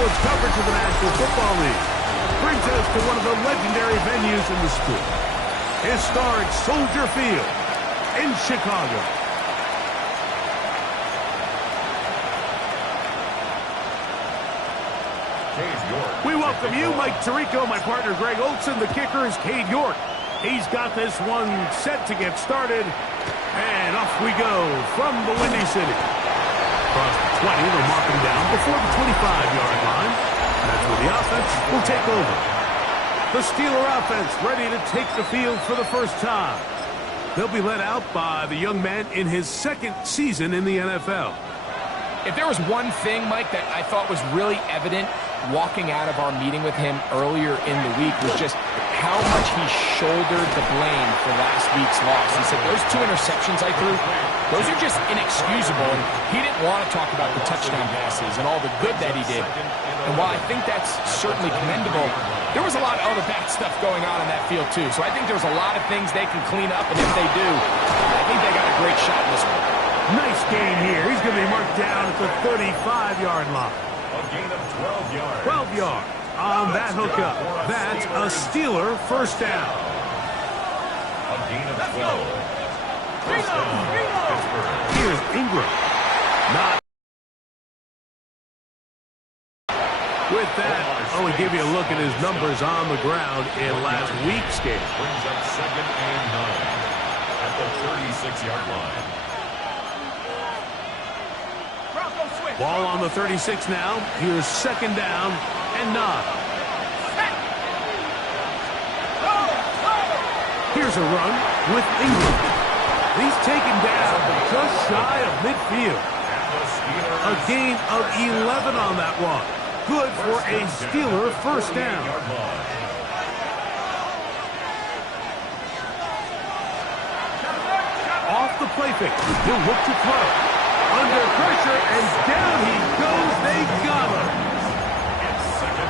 sports coverage of the National Football League brings us to one of the legendary venues in the sport, historic Soldier Field in Chicago. We welcome you, Mike Tirico, my partner Greg Olson. The kicker is Cade York. He's got this one set to get started, and off we go from the Windy City. Across the 20, they'll mark him down before the 25-yard line. That's where the offense will take over. The Steeler offense ready to take the field for the first time. They'll be led out by the young man in his second season in the NFL. If there was one thing, Mike, that I thought was really evident walking out of our meeting with him earlier in the week was just how much he shouldered the blame for last week's loss. He said, those 2 interceptions I threw, those are just inexcusable. And he didn't want to talk about the touchdown passes and all the good that he did. And while I think that's certainly commendable, there was a lot of other bad stuff going on in that field too. So I think there's a lot of things they can clean up, and if they do, I think they got a great shot in this one. Nice gain here. He's going to be marked down at the 35-yard line. A gain of 12 yards. 12 yards on that hookup. That's a Steeler first down. A gain of 12. First down, Pittsburgh. Here's Ingram. Not with that. Oh, we give you a look at his numbers on the ground in last week's game. Brings up 2nd and 9 at the 36-yard line. Ball on the 36 now. Here's 2nd down and 9. Here's a run with Ingram. He's taken down just shy of midfield. A gain of 11 on that one. Good for a Steeler first down. Off the play fake. He'll look to throw. Under pressure, and down he goes. They got him.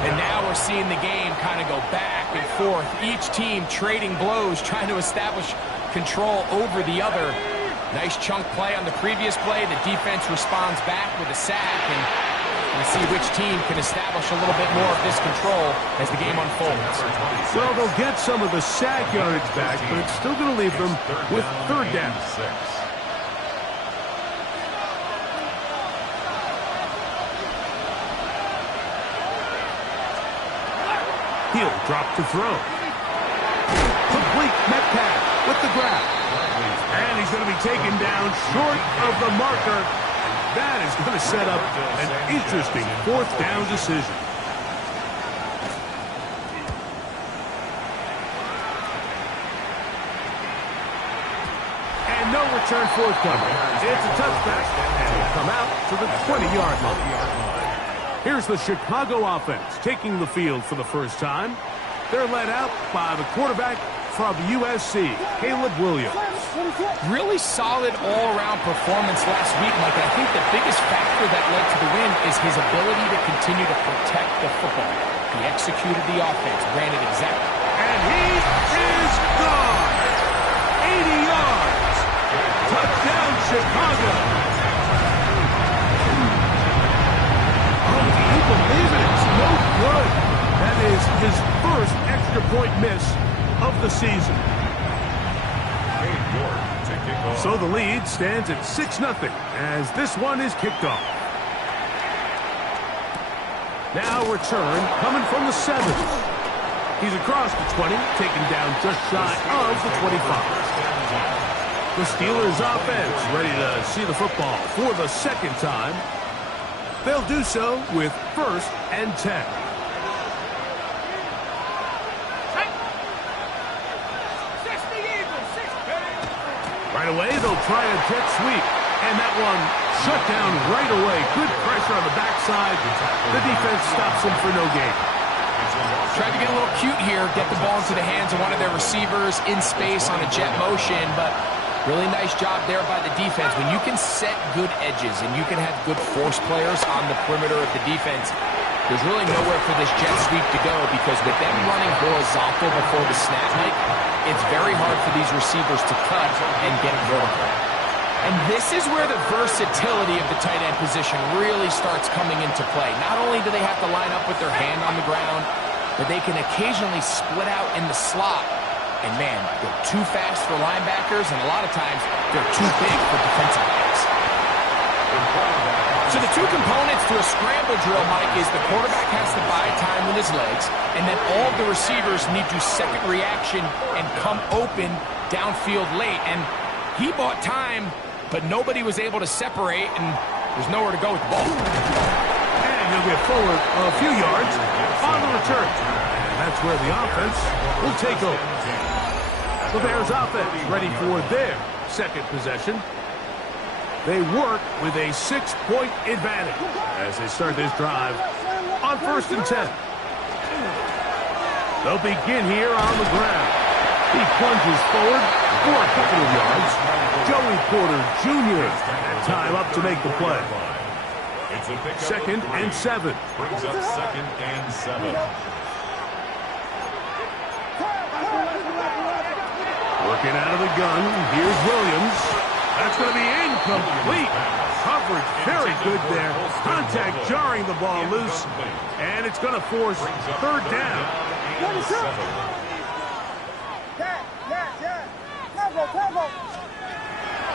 And now we're seeing the game kind of go back and forth. Each team trading blows, trying to establish control over the other. Nice chunk play on the previous play. The defense responds back with a sack, and we see which team can establish a little bit more of this control as the game unfolds. Well, they'll get some of the sack yardage back, but it's still going to leave them with 3rd down. He'll drop to throw. Complete Metcalf with the grab. And he's going to be taken down short of the marker. That is going to set up an interesting 4th down decision. And no return forthcoming. It's a touchback, and he'll come out to the 20-yard line. Here's the Chicago offense taking the field for the first time. They're led out by the quarterback from USC, Caleb Williams. Really solid all-around performance last week, Mike. I think the biggest factor that led to the win is his ability to continue to protect the football. He executed the offense, ran it exactly. And he is gone. 80 yards. Touchdown, Chicago. Believe it, it's no good. That is his first extra point miss of the season. So the lead stands at 6-0 as this one is kicked off. Now return coming from the 7. He's across the 20, taken down just shy of the 25. The Steelers offense ready to see the football for the 2nd time. They'll do so with 1st and 10. Right away, they'll try a jet sweep. And that one shut down right away. Good pressure on the backside. The defense stops him for no gain. Tried to get a little cute here, get the ball into the hands of one of their receivers in space on a jet motion, but really nice job there by the defense. When you can set good edges and you can have good force players on the perimeter of the defense, there's really nowhere for this jet sweep to go, because with them running horizontal before the snap, Mike, it's very hard for these receivers to cut and get vertical. And this is where the versatility of the tight end position really starts coming into play. Not only do they have to line up with their hand on the ground, but they can occasionally split out in the slot. And man, they're too fast for linebackers, and a lot of times they're too big for defensive backs. So the two components to a scramble drill, Mike, is the quarterback has to buy time with his legs, and then all the receivers need to second reaction and come open downfield late. And he bought time, but nobody was able to separate, and there's nowhere to go with the ball. And he'll get forward a few yards on the return. And that's where the offense will take over. The Bears offense ready for their second possession. They work with a 6-point advantage as they start this drive on 1st and 10. They'll begin here on the ground. He plunges forward for a couple of yards. Joey Porter Jr. had time up to make the play. 2nd and 7. Brings up 2nd and 7. Working out of the gun. Here's Williams. That's going to be incomplete. Coverage very good there. Contact jarring the ball loose. And it's going to force 3rd down.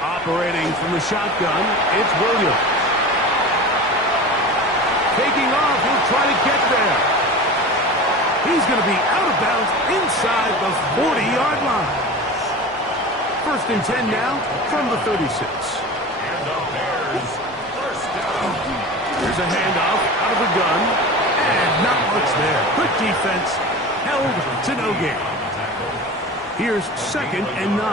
Operating from the shotgun, it's Williams. Taking off, he'll try to get there. He's going to be out of bounds inside the 40-yard line. 1st and 10 now from the 36. And the Bears first down. Here's a handoff out of the gun. And not much there. Good defense. Held to no gain. Here's 2nd and 9.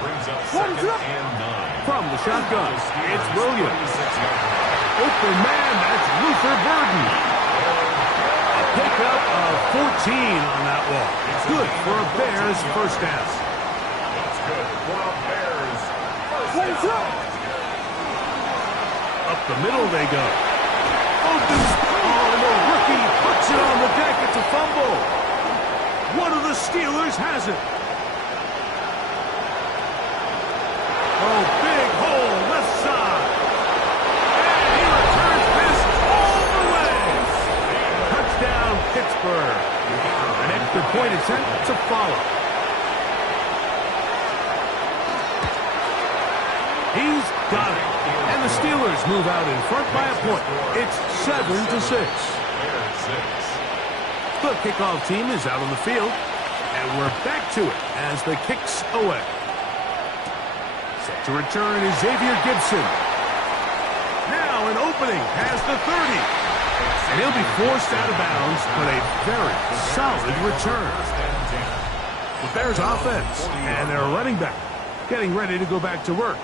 Brings up 2nd and 9. From the shotgun, it's Williams. Open man, that's Luther Burden. A pickup of 14 on that walk. Good for a Bears first down. That's good for a Bears first down. Up the middle they go. Opens. Oh, and the rookie puts it on the deck. It's a fumble. One of the Steelers has it. Oh, big hole left side. And he returns this all the way. Touchdown, Pittsburgh. An extra point attempt to follow. He's got it. And the Steelers move out in front by a point. It's 7-6. The kickoff team is out on the field. And we're back to it as the kick's away. Set to return is Xavier Gibson. Now an opening past the 30. And he'll be forced out of bounds, but a very solid return. The Bears offense and their running back getting ready to go back to work.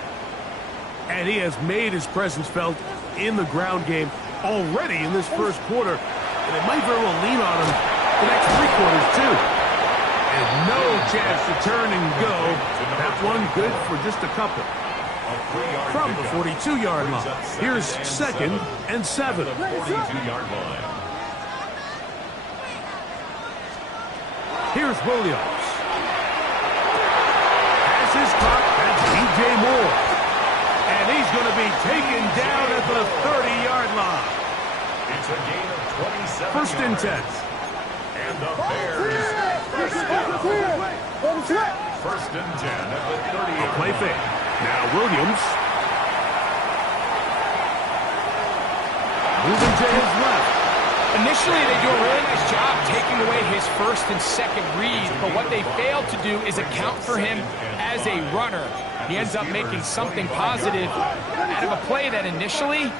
And he has made his presence felt in the ground game already in this first quarter. And it might very well lean on him the next 3 quarters, too. And no chance to turn and go. That one good for just a couple. From the 42-yard line, here's 2nd and 7. 42-yard line. Here's Williams. Pass is caught. That's DJ Moore. And he's going to be taken down at the 30-yard line. It's a gain of 27 1st and 10. And the Bears first down. 1st and 10 at the 30-yard Play line. fake. Now Williams. Moving to his left. Initially, they do a really nice job taking away his 1st and 2nd reads, but what they fail to do is account for him as a runner. He ends up making something positive out of a play that initially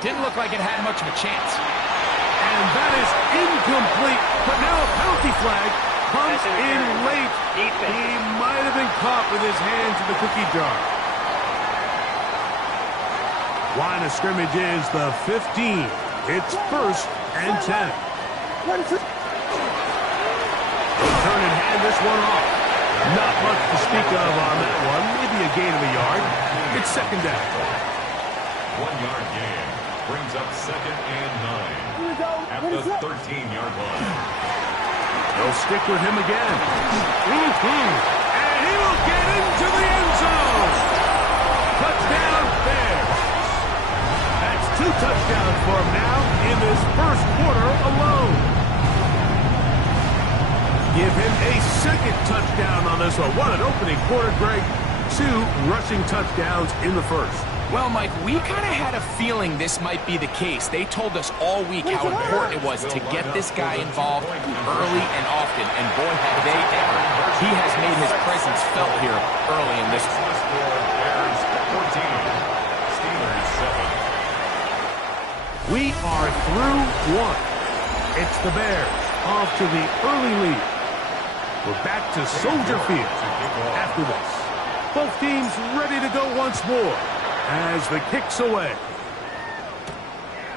didn't look like it had much of a chance. And that is incomplete, but now a penalty flag comes in late. He might have been caught with his hands in the cookie jar. Line of scrimmage is the 15. It's 1st and 10. They'll turn and hand this one off. Not much to speak of on that one. Maybe a gain of a yard. It's 2nd down. 1-yard gain. Brings up 2nd and 9. At the 13-yard line. They'll stick with him again. And he will get into the end zone. Touchdown. for him now in this first quarter alone. Give him a second touchdown on this one. What an opening quarter, Greg. 2 rushing touchdowns in the first. Well, Mike, we kind of had a feeling this might be the case. They told us all week how important it was to get this guy involved early and often. And boy, have they ever. He has made his presence felt here early in this one. We are through 1. It's the Bears off to the early lead. We're back to Soldier Field after this. Both teams ready to go once more as the kick's away.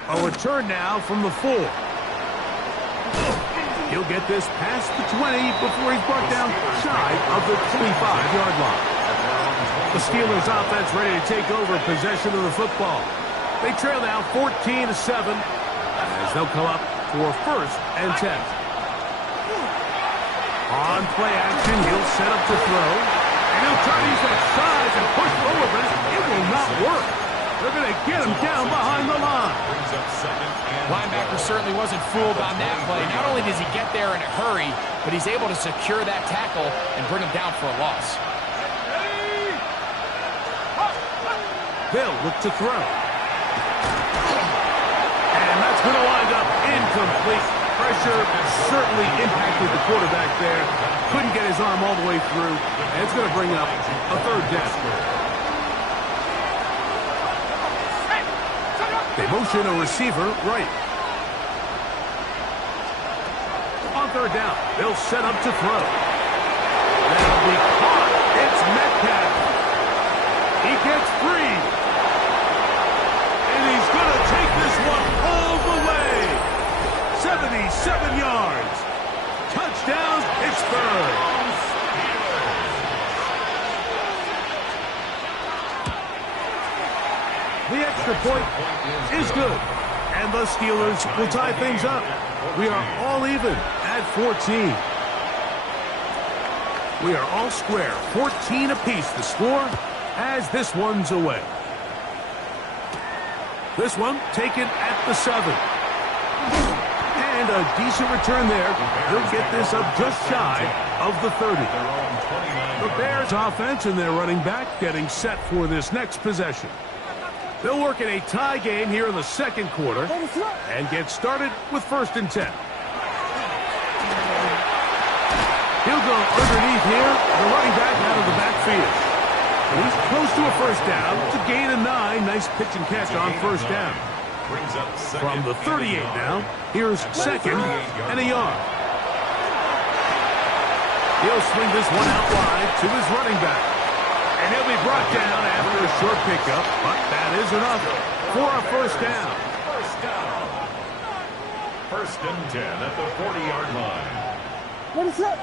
A return now from the 4. He'll get this past the 20 before he's brought down shy of the 25-yard line. The Steelers offense ready to take over possession of the football. They trail now 14-7 as they'll come up for 1st and 10. On play action, he'll set up to throw. And he'll try to use that size and push forward, but it will not work. They're going to get him down behind the line. Linebacker certainly wasn't fooled on that play. Not only does he get there in a hurry, but he's able to secure that tackle and bring him down for a loss. They'll look to throw. And that's going to wind up incomplete. Pressure certainly impacted the quarterback there. Couldn't get his arm all the way through. And it's going to bring up a 3rd down. They motion a receiver right. On 3rd down, they'll set up to throw. That'll be caught. It's Metcalf. He gets free. And he's going to take this one all the way. 77 yards. Touchdown, Pittsburgh. The extra point is good. And the Steelers will tie things up. We are all even at 14. We are all square. 14 apiece the score as this one's away. This one taken at the 7. And a decent return there. He'll get this up just shy of the 30. The Bears offense and their running back getting set for this next possession. They'll work in a tie game here in the 2nd quarter and get started with 1st and 10. He'll go underneath here, the running back out of the backfield. He's close to a 1st down. It's a gain of 9. Nice pitch and catch on 1st down. From the 38 now, here's 2nd and a yard. He'll swing this one out wide to his running back. And he'll be brought down after a short pickup, but that is enough for a 1st down. 1st and 10 at the 40-yard line. What is that?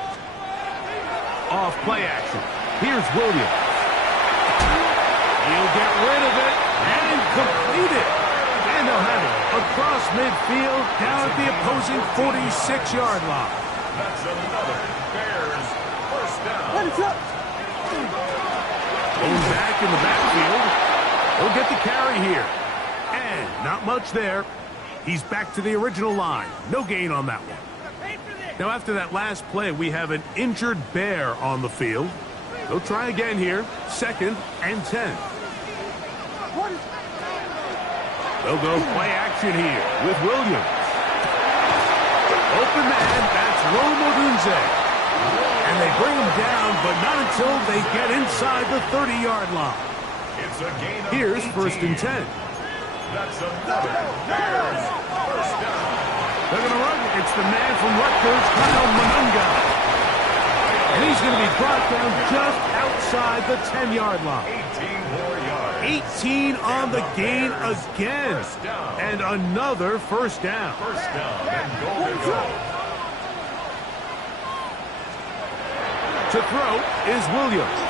Off play action. Here's Williams. He'll get rid of it and complete it. And they'll have it across midfield down at the opposing 46-yard line. That's another Bears 1st down. What is that? Going back in the backfield. He'll get the carry here. And not much there. He's back to the original line. No gain on that one. Now, after that last play, we have an injured Bear on the field. They'll try again here. 2nd and 10. They'll go play action here with Williams. Open man, that's Rome Odunze. And they bring him down, but not until they get inside the 30-yard line. It's a gain of Here's 18. 1st and 10. That's another Bears 1st down. They're going to run. It's the man from Rutgers, Kyle Monunga. And he's going to be brought down just outside the 10-yard line. 18 more yards. 18 on the gain again. And another 1st down. 1st down and goal to go. To throw is Williams.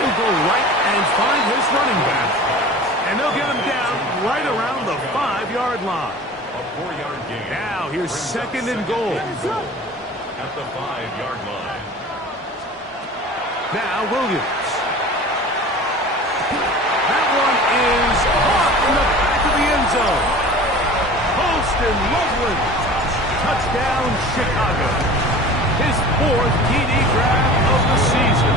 He'll go right and find his running back. And they'll get him down right around the 5-yard line. A 4-yard gain. Now here's 2nd and goal. At the 5-yard line. Now Williams. That one is caught in the back of the end zone. Holston Loveland. Touchdown, Chicago. His 4th TD grab of the season.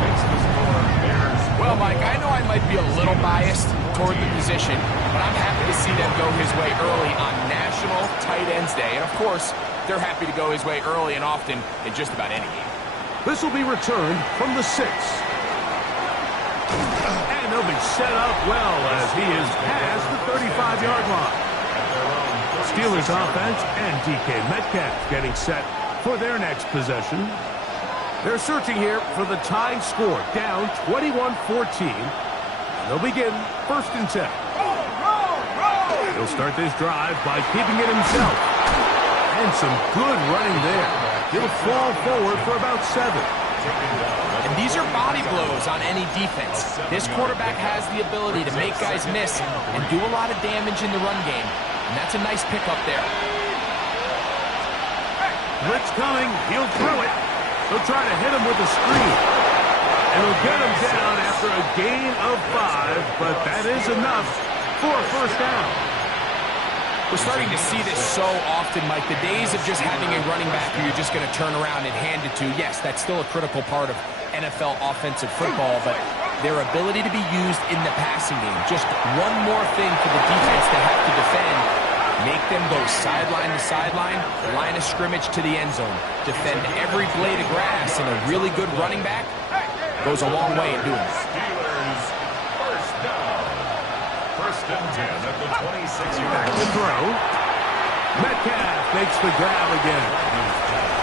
Makes the score Bears. Well, Mike, I know I might be a little biased toward the position, but I'm happy to see them go his way early on National Tight Ends Day. And, of course, they're happy to go his way early and often in just about any game. This will be returned from the 6. And he'll be set up well as he is past the 35-yard line. Steelers offense and DK Metcalf getting set for their next possession. They're searching here for the tying score, down 21-14. They'll begin 1st and 10. He'll start this drive by keeping it himself. And some good running there. He'll fall forward for about 7. And these are body blows on any defense. This quarterback has the ability to make guys miss and do a lot of damage in the run game. And that's a nice pickup there. Blitz coming. He'll throw it. He'll try to hit him with a screen. And he'll get him down after a gain of 5, but that is enough for a 1st down. We're starting to see this so often, Mike. The days of just having a running back who you're just going to turn around and hand it to, yes, that's still a critical part of NFL offensive football, but their ability to be used in the passing game, just one more thing for the defense to have to defend, make them go sideline to sideline, line of scrimmage to the end zone, defend every blade of grass, and a really good running back goes a long way in doing it. Steelers 1st down. 1st and 10 at the 26-yard Back to throw. Metcalf makes the grab again.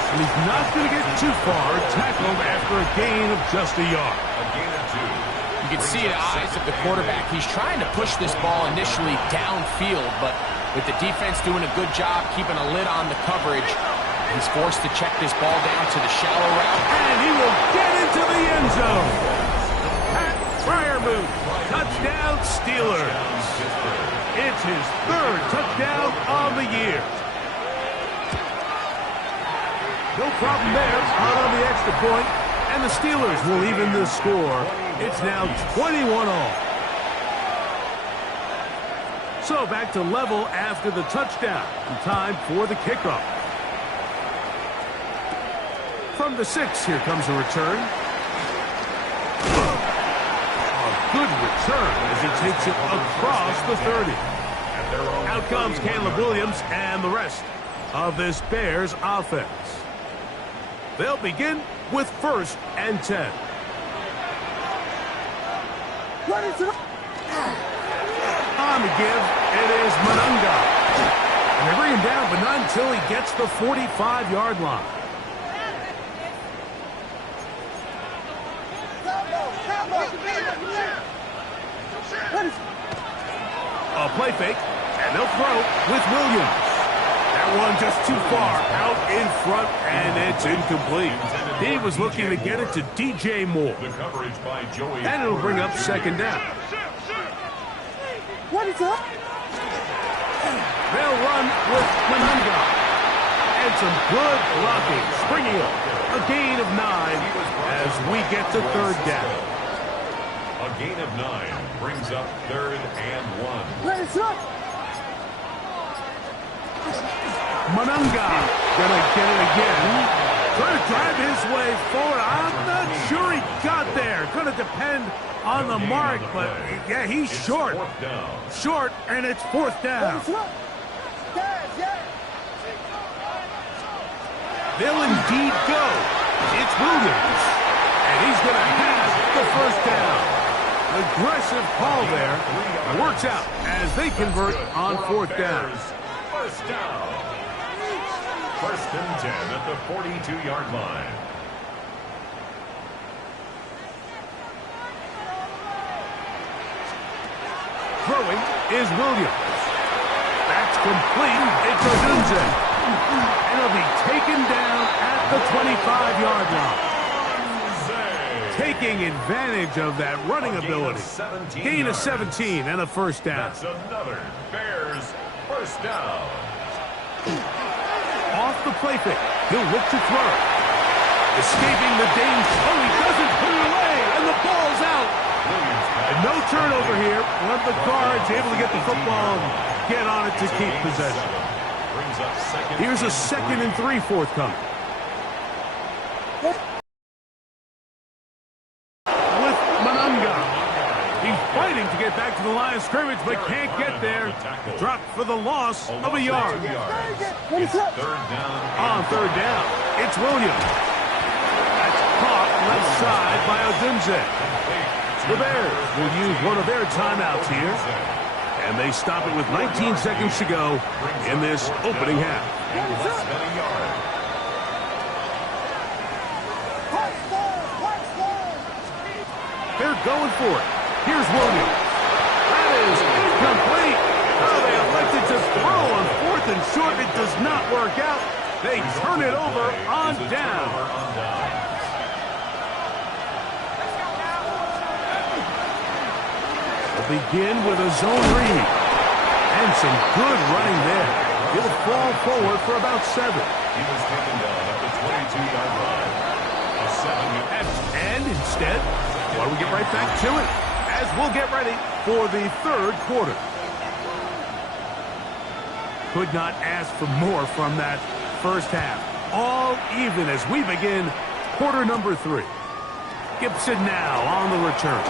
And he's not going to get too far, tackled after a gain of just a yard. A gain of 2. You can see in the eyes of the quarterback, he's trying to push this ball initially downfield, but with the defense doing a good job keeping a lid on the coverage, he's forced to check this ball down to the shallow route. And he will get into the end zone. Pat Fryermuth, touchdown Steelers. It's his 3rd touchdown of the year. No problem there, out on the extra point, and the Steelers will even the score. It's now 21-all. So back to level after the touchdown. Time for the kickoff. From the 6, here comes a return. A good return as he takes it across the 30. Out comes Caleb Williams and the rest of this Bears offense. They'll begin with 1st and 10. On the give, it is Monunga. And they bring him down, but not until he gets the 45-yard line. A play fake, and they'll throw with Williams. That one just too far out in front, and it's incomplete. He was looking to get it to DJ Moore. The coverage by Joey. And it'll bring up 2nd down. What is up? They'll run with Monunga. And some good blocking. Springing up. A gain of 9 as we get to 3rd down. A gain of 9 brings up 3rd and 1. What is up? Monunga gonna get it again. Trying to drive his way forward. I'm not sure he got there. Gonna depend on the mark, but yeah, he's short. 4th down. Short, and it's 4th down. What is up? Yeah. They'll indeed go. It's Williams. And he's gonna have the 1st down. Aggressive call there. Works out as they convert on 4th down. 1st down. 1st and 10 at the 42-yard line. Throwing is Williams. That's complete. It's Odunze. And he'll be taken down at the 25-yard line. Taking advantage of that running ability. Gain of 17 and a 1st down. That's another Bears 1st down. Off the play fake. He'll look to throw. Escaping the danger. Oh, he doesn't put it away, and the ball's out. Williams And No turnover here. One of the guards able to get the football and get on it to keep possession. Here's a 2nd and 3 forthcoming. With Manunga. He's fighting to get back to the line of scrimmage, but can't get there. Dropped for the loss of a yard. On 3rd down, it's Williams. That's caught left side by Odunze. The Bears will use one of their timeouts here. And they stop it with 19 seconds to go in this opening half. They're going for it. Here's Williams. That is incomplete. Oh, they elected to throw on 4th and short. It does not work out. They turn it over on down. They'll begin with a zone read. And some good running there. He'll fall forward for about 7. He was taken down at the 22-yard line. A 7. And instead, why don't we get right back to it as we'll get ready for the 3rd quarter. Could not ask for more from that first half. All even as we begin quarter number 3. Gibson now on the return.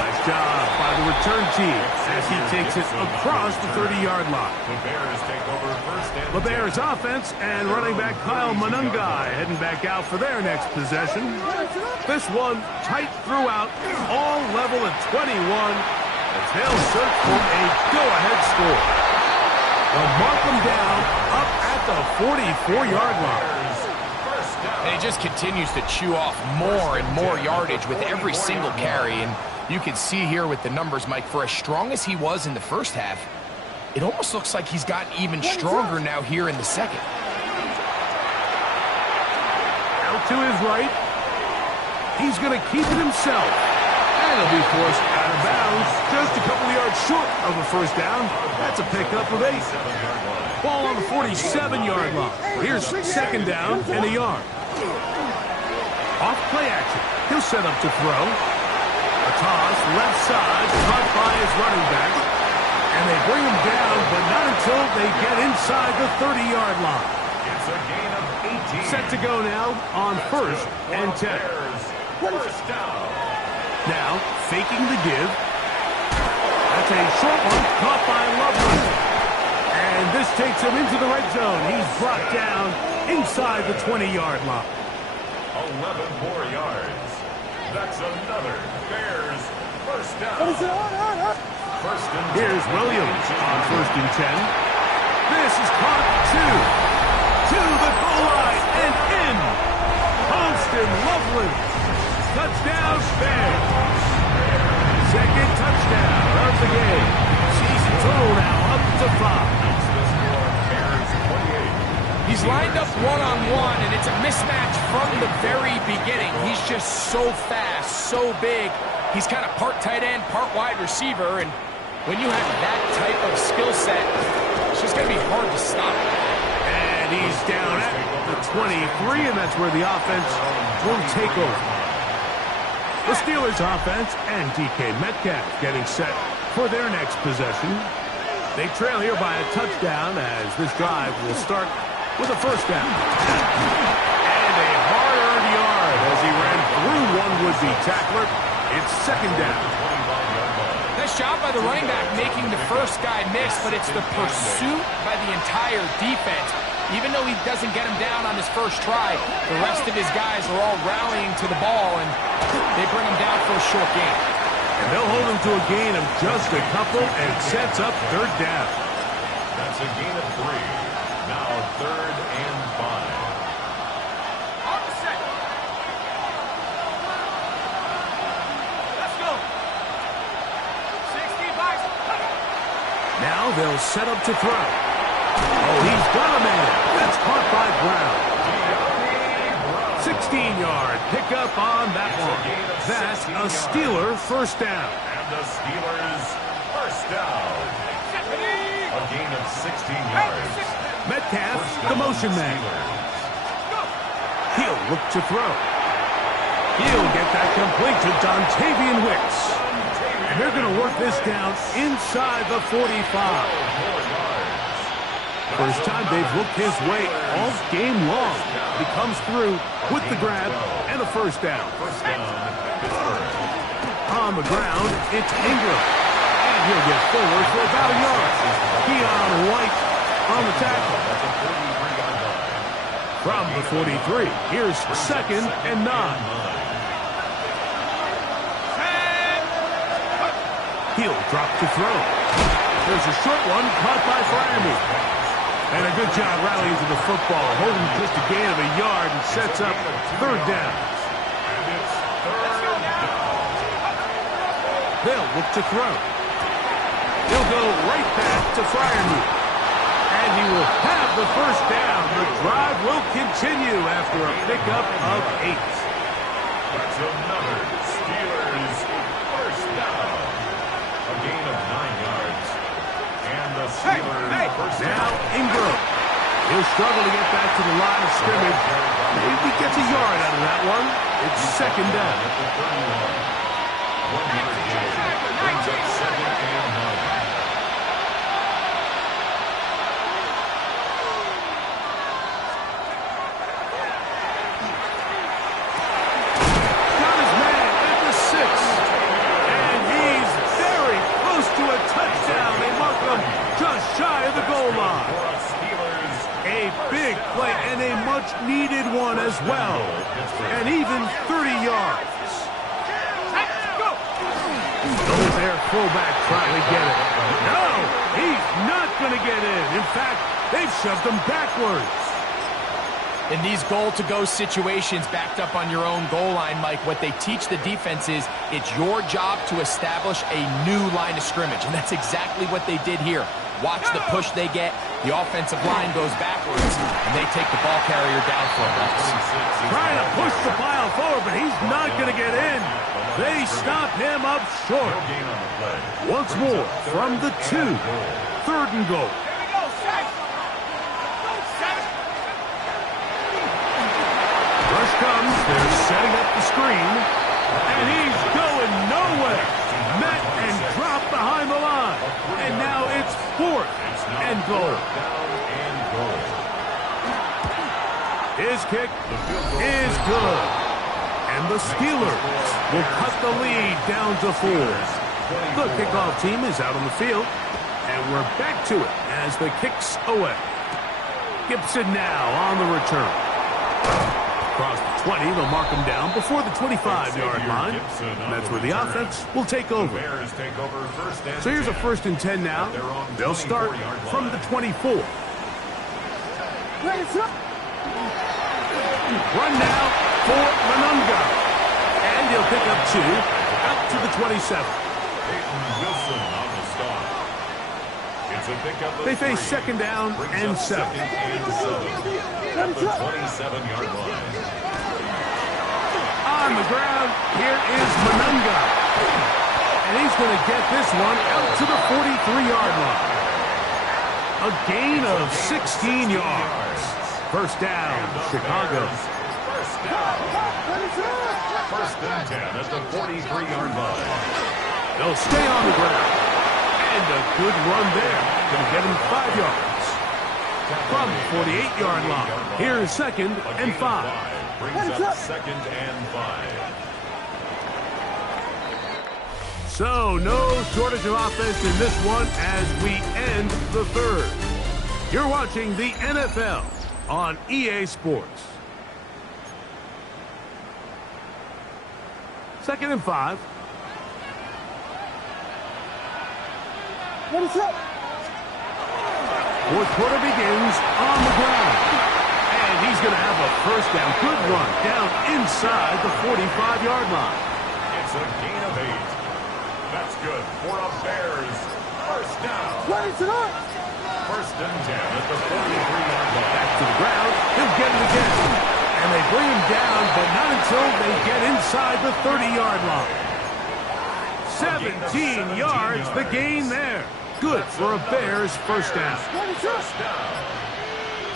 Nice job by the return team as he takes it across the 30-yard line. The Bears take over 1st and 10. The Bears offense and running back Kyle Manungai heading back out for their next possession. This one tight throughout, all level at 21 as they'll search for a go-ahead score. They'll mark them down up at the 44-yard line. And he just continues to chew off more and more yardage with every single carry. And you can see here with the numbers, Mike, for as strong as he was in the first half, it almost looks like he's gotten even stronger now here in the second. Out to his right. He's going to keep it himself. And he'll be forced out of bounds just a couple of yards short of a first down. That's a pickup of 8. Ball on the 47-yard line. Here's 2nd down and a yard. Off play action. He'll set up to throw. A toss, left side, caught by his running back. And they bring him down, but not until they get inside the 30-yard line. It's a gain of 18. Set to go now on 1st and 10. First down. Now, faking the give. That's a short one, caught by Loveland. And this takes him into the red zone. He's brought down inside the 20-yard line. 11 more yards. That's another Bears first down. First and 10. Here's Williams on 1st and 10. This is caught 2. To the goal line and in. Austin Loveland. Touchdown Bears. 2nd touchdown of the game. Season total now up to 5. He's lined up one-on-one, and it's a mismatch from the very beginning. He's just so fast, so big. He's kind of part tight end, part wide receiver, and when you have that type of skill set, it's just going to be hard to stop. And he's down at the 23, and that's where the offense will take over. The Steelers offense and DK Metcalf getting set for their next possession. They trail here by a touchdown as this drive will start with a first down. And a hard-earned yard as he ran through one would-be tackler. It's 2nd down. Nice job by the running back making the first guy miss, but it's the pursuit by the entire defense. Even though he doesn't get him down on his first try, the rest of his guys are all rallying to the ball, and they bring him down for a short gain. And they'll hold him to a gain of just a couple, and it sets up 3rd down. That's a gain of 3. Now 3rd and 5. Let's go. 65. Now they'll set up to throw. Oh, he's got a man. That's caught by Brown. 16-yard pickup on that one. That's a Steeler first down. And the Steelers first down. A gain of 16 yards. Metcalf, the motion man. He'll look to throw. He'll get that complete to Dontavian Wicks. And they're going to work this down inside the 45. First time they've looked his way all game long. He comes through with the grab and a first down. On the ground, it's Ingram. And he'll get forward for about a yard. Keon White on the tackle. From the 43, here's 2nd and 9. He'll drop to throw. There's a short one caught by Fryermuth. And a good job rallying to the football, holding just a gain of a yard and sets up 3rd down. They'll look to throw. He'll go right back to Fryermuth. And he will have the first down. The drive will continue after a pickup of 8. That's another Steelers first down. A gain of 9 yards. And the Steelers first down. Now Ingram. He'll struggle to get back to the line of scrimmage. Maybe he gets a yard out of that one. It's 2nd down. 1 yard gain. Brings up 2nd and 9. Big play and a much-needed one as well. And even 30 yards. Goes there, fullback trying to get it. No, he's not going to get in. In fact, they've shoved him backwards. In these goal-to-go situations backed up on your own goal line, Mike, what they teach the defense is it's your job to establish a new line of scrimmage, and that's exactly what they did here. Watch the push they get. The offensive line goes backwards, and they take the ball carrier down for a loss. Trying to push the pile forward, but he's not going to get in. They stop him up short. Once more from the 2. 3rd and goal. Rush comes. They're setting up the screen. And he's going nowhere. Met and dropped behind the line. And now it's 4th and goal. His kick is good. And the Steelers will cut the lead down to 4. The kickoff team is out on the field. And we're back to it as the kick's away. Gibson now on the return. Across the 20, they'll mark him down before the 25-yard line. And that's where the offense will take over. So here's a 1st and 10 now. They'll start from the 24. Run now for Manunga. And he'll pick up 2 out to the 27. They face 2nd down and 7. At the 27-yard line. On the ground, here is Manunga. And he's going to get this one out to the 43-yard line. A gain of 16 yards. First down, Chicago. First and 10 at the 43-yard line. They'll stay on the ground. And a good run there. Going to get him 5 yards. From the 48-yard line. Here's 2nd and 5. Brings up 2nd and 5. So no shortage of offense in this one as we end the 3rd. You're watching the NFL on EA Sports. 2nd and 5. What is up? 4th quarter begins on the ground. And he's going to have a first down. Good run down inside the 45-yard line. It's a gain of 8. That's good for a Bears first down. First and 10 at the 43-yard line. Back to the ground. He'll get it again. And they bring him down, but not until they get inside the 30-yard line. 17 yards, the gain there. Good for a Bears first down. First down.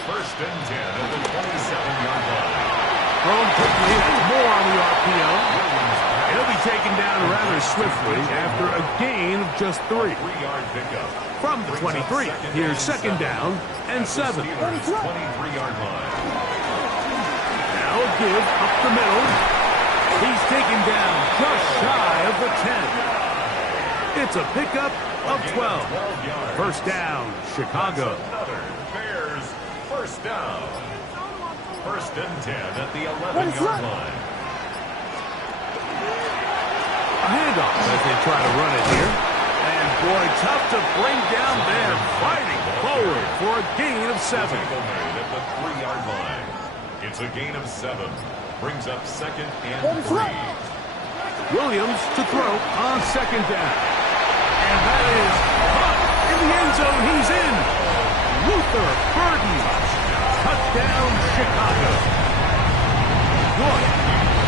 First and 10 at the 27-yard line. Thrown quickly, more on the RPO. He'll be taken down rather swiftly after a gain of just 3. 3-yard pickup. From the 23, here's second down and 7. 23-yard line. Now a give up the middle. He's taken down just shy of the 10. It's a pickup of 12. First down, Chicago. Another Bears first down. First and 10 at the 11-yard line. A handoff as they try to run it here. And boy, tough to bring down there. Fighting forward for a gain of 7. Tackle made at the 3-yard line. It's a gain of 7. Brings up second and 3. Williams to throw on second down. And that is caught in the end zone. He's in. Luther Burden. Touchdown, Chicago. York,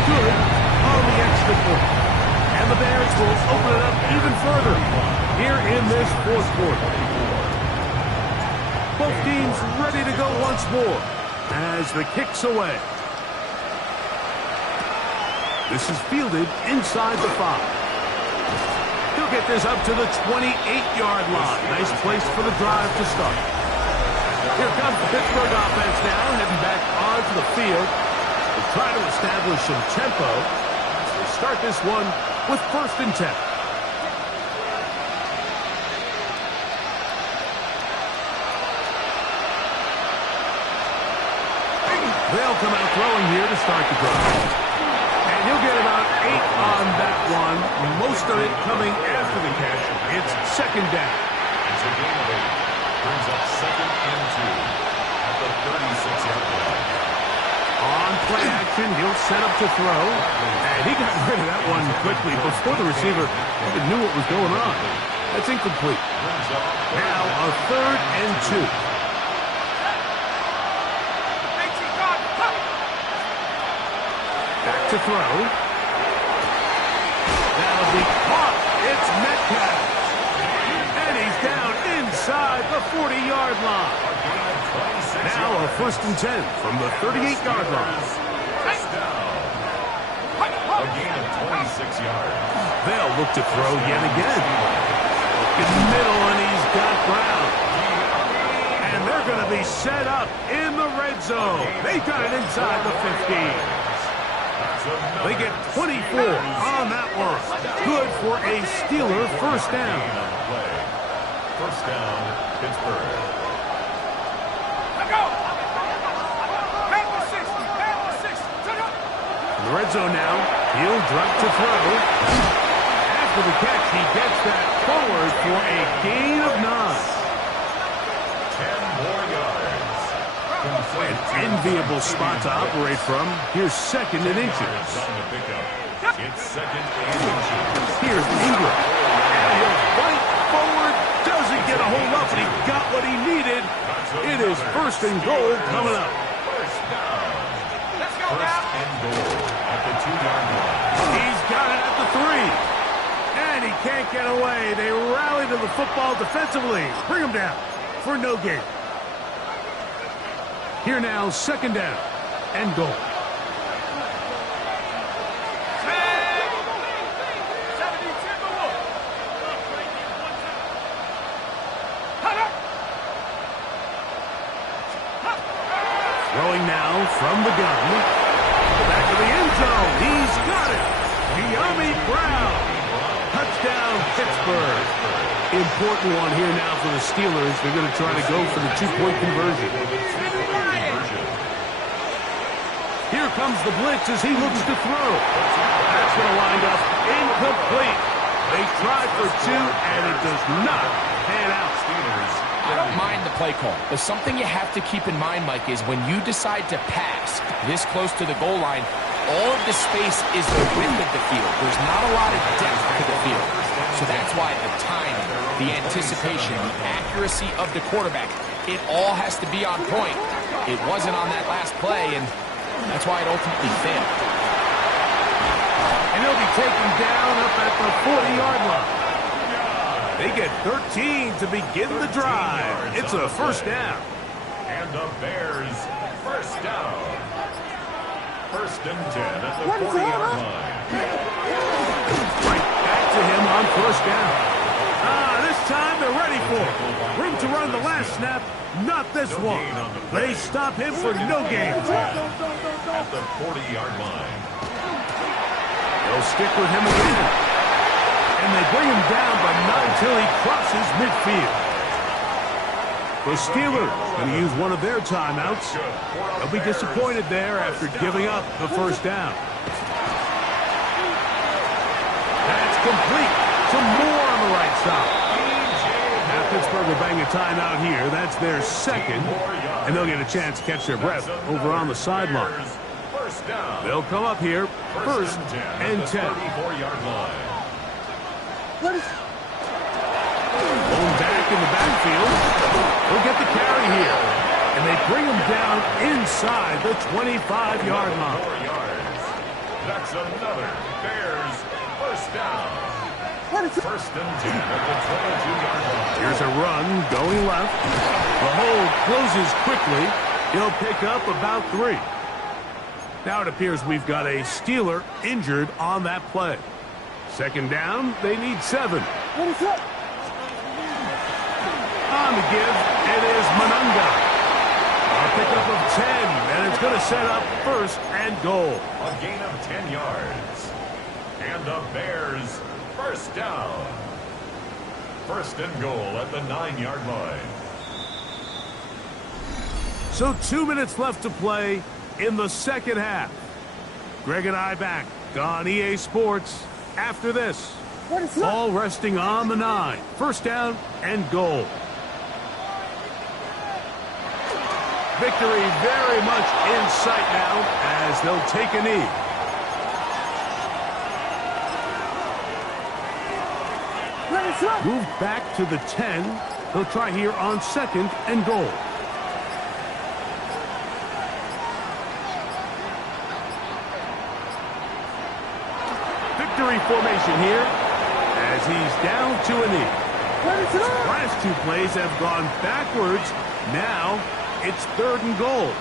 good on the extra point. And the Bears will open it up even further here in this fourth quarter. Both teams ready to go once more as the kick's away. This is fielded inside the 5. He'll get this up to the 28-yard line. Nice place for the drive to start. Here comes the Pittsburgh offense now, heading back onto the field. They'll try to establish some tempo as they start this one with first and 10. They'll come out throwing here to start the drive. And he'll get about 8 on that one. Most of it coming after the catch. It's second down. It's a gain of 8. Brings up second and 2 at the 36-yard line. On play action, he'll set up to throw. And he got rid of that one quickly before the receiver even knew what was going on. That's incomplete. Now a third and 2. Back to throw. That'll be caught. It's Metcalf. And he's down inside the 40-yard line. Now a first and 10 from the 38-yard line. A gain of 26 yards. They'll look to throw yet again. In the middle, and he's got Brown. And they're going to be set up in the red zone. They got it inside the 15. They get 24 on that one. Good for a Steeler first down. First down, Pittsburgh. In the red zone now. He'll drop to throw. After the catch, he gets that forward for a gain of 9. 10 more yards. An enviable spot to operate from. Here's second and inches. It's second and inches. Here's Ingram. And he'll fight forward. Doesn't get a hold up, but he got what he needed. It is first and goal coming up. First down. First and goal at the 2-yard line. He's got it at the 3. And he can't get away. They rally to the football defensively. Bring him down for no gain. Here now, second down and goal. Throwing now from the gun. Back to the end zone. He's got it. De'Ami Brown. Touchdown, Pittsburgh. Important one here now for the Steelers. They're going to try to go for the 2-point conversion. Here comes the blitz as he looks to throw. That's going to wind up incomplete. They tried for 2, and it does not pan out. I don't mind the play call, but something you have to keep in mind, Mike, is when you decide to pass this close to the goal line, all of the space is the width of the field. There's not a lot of depth to the field. So that's why the timing, the anticipation, the accuracy of the quarterback, it all has to be on point. It wasn't on that last play, and that's why it ultimately failed. And he'll be taken down up at the 40-yard line. They get 13 to begin the drive. It's a first down. And the Bears first down. First and 10 at the 40-yard line. Right back to for. Room to run the last snap. Not this one. They stop him for no gain. At the 40-yard line. They'll stick with him again. And they bring him down, but not until he crosses midfield. The Steelers going to use one of their timeouts. They'll be disappointed there after giving up the first down. That's complete. Some more on the right side. Now Pittsburgh will bang a timeout here. That's their second. And they'll get a chance to catch their breath over on the sideline. They'll come up here, first and 10. Going back in the backfield. He'll get the carry here. And they bring him down inside the 25-yard line. That's another Bears first down. First and 10 at the 22-yard line. Here's a run going left. The hold closes quickly. He'll pick up about 3. Now it appears we've got a Steeler injured on that play. Second down, they need 7. On the give, it is Monunga. A pickup of 10, and it's going to set up first and goal. A gain of 10 yards. And the Bears first down. First and goal at the 9-yard line. So 2 minutes left to play in the second half. Greg and I back on EA Sports after this. All resting on the 9. First down and goal. Victory very much in sight now as they'll take a knee. Move back to the 10. They'll try here on second and goal. Victory formation here as he's down to a knee. Last 2 plays have gone backwards. Now it's third and goal.